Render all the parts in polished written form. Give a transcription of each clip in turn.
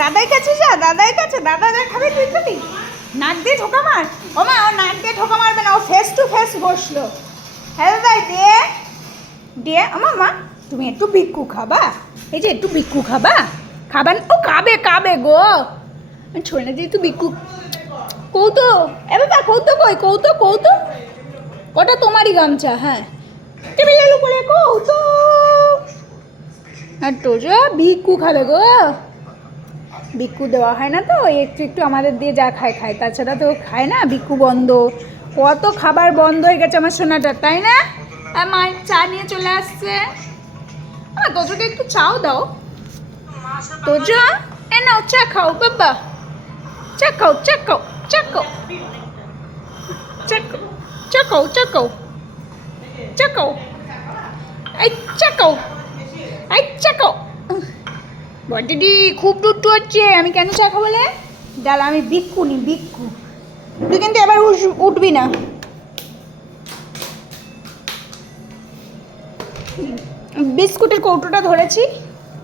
দাদাই কাছে যা, দাদাই কাছে, দাদা যা খাবে তুই খাবি। নাক দিয়ে ঢোকা মার। ও মা, ও নাক দিয়ে ঢোকা মারবে না, ও ফেস টু ফেস বসলো। হ্যাঁ দাদাই দিয়ে দিয়ে। আমার মা, তুমি একটু ভিক্ষু খাবা, এই যে একটু ভিক্ষু খাবা, খাবেন ও কাবে কাবে গো। ছোড়ে না দিয়ে একটু ভিক্ষু কৌতো। এ বাবা কৌতো কই, কৌতো কৌতো, ওটা তোমারই গামছা। হ্যাঁ টেবিলের উপরে কৌতো। আর টোজো ভিক্ষু খাবে গো, ভিক্ষু দেওয়া হয় না তো, একটু একটু আমাদের দিয়ে যা খায় খায়, তাছাড়া তো খায় না। ভিক্ষু বন্ধ, কত খাবার বন্ধ হয়ে গেছে আমার সোনাটা, তাই না? আর মা চা নিয়ে চলে আসছে। আমার তোজোকে একটু চাও দাও। তোজো এ নাও চা খাও বাবা, চা খাও চা খাও চা খাও চা খাও চা খাও চা খাও চা খাও, এই চা খাও, এই চা খাও। বড়দিদি খুব দুধ হচ্ছে, আমি কেন চা খাবো বলে? ডালা আমি ভিক্ষু নি, ভিক্ষু। তুই কিন্তু এবার উঠবি না। বিস্কুটের কৌটোটা ধরেছি,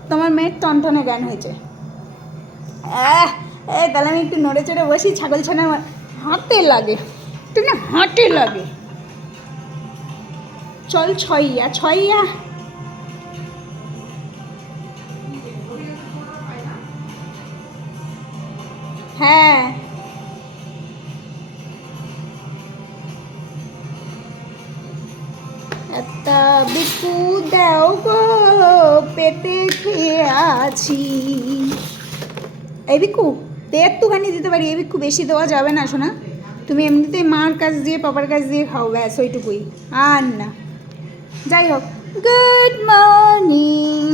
তোমার মেয়ের টনটনে জ্ঞান হয়েছে। তাহলে আমি একটু নড়ে চড়ে বসি, ছাগল ছানা হাতে লাগে, তুই না হাঁটে লাগে। চল ছইয়া ছইয়া। হ্যাঁ একটা বিকু দাও গো, পেটে খেয়ে আছি। এই বিকু দে, একটুখানি দিতে পারি, এই বিকু বেশি দেওয়া যাবে না শোনা। তুমি এমনিতেই মার কাছ দিয়ে পাপার কাছ দিয়ে খাও, ব্যাস ওইটুকুই, আর না। যাই হোক, গুড মর্নিং।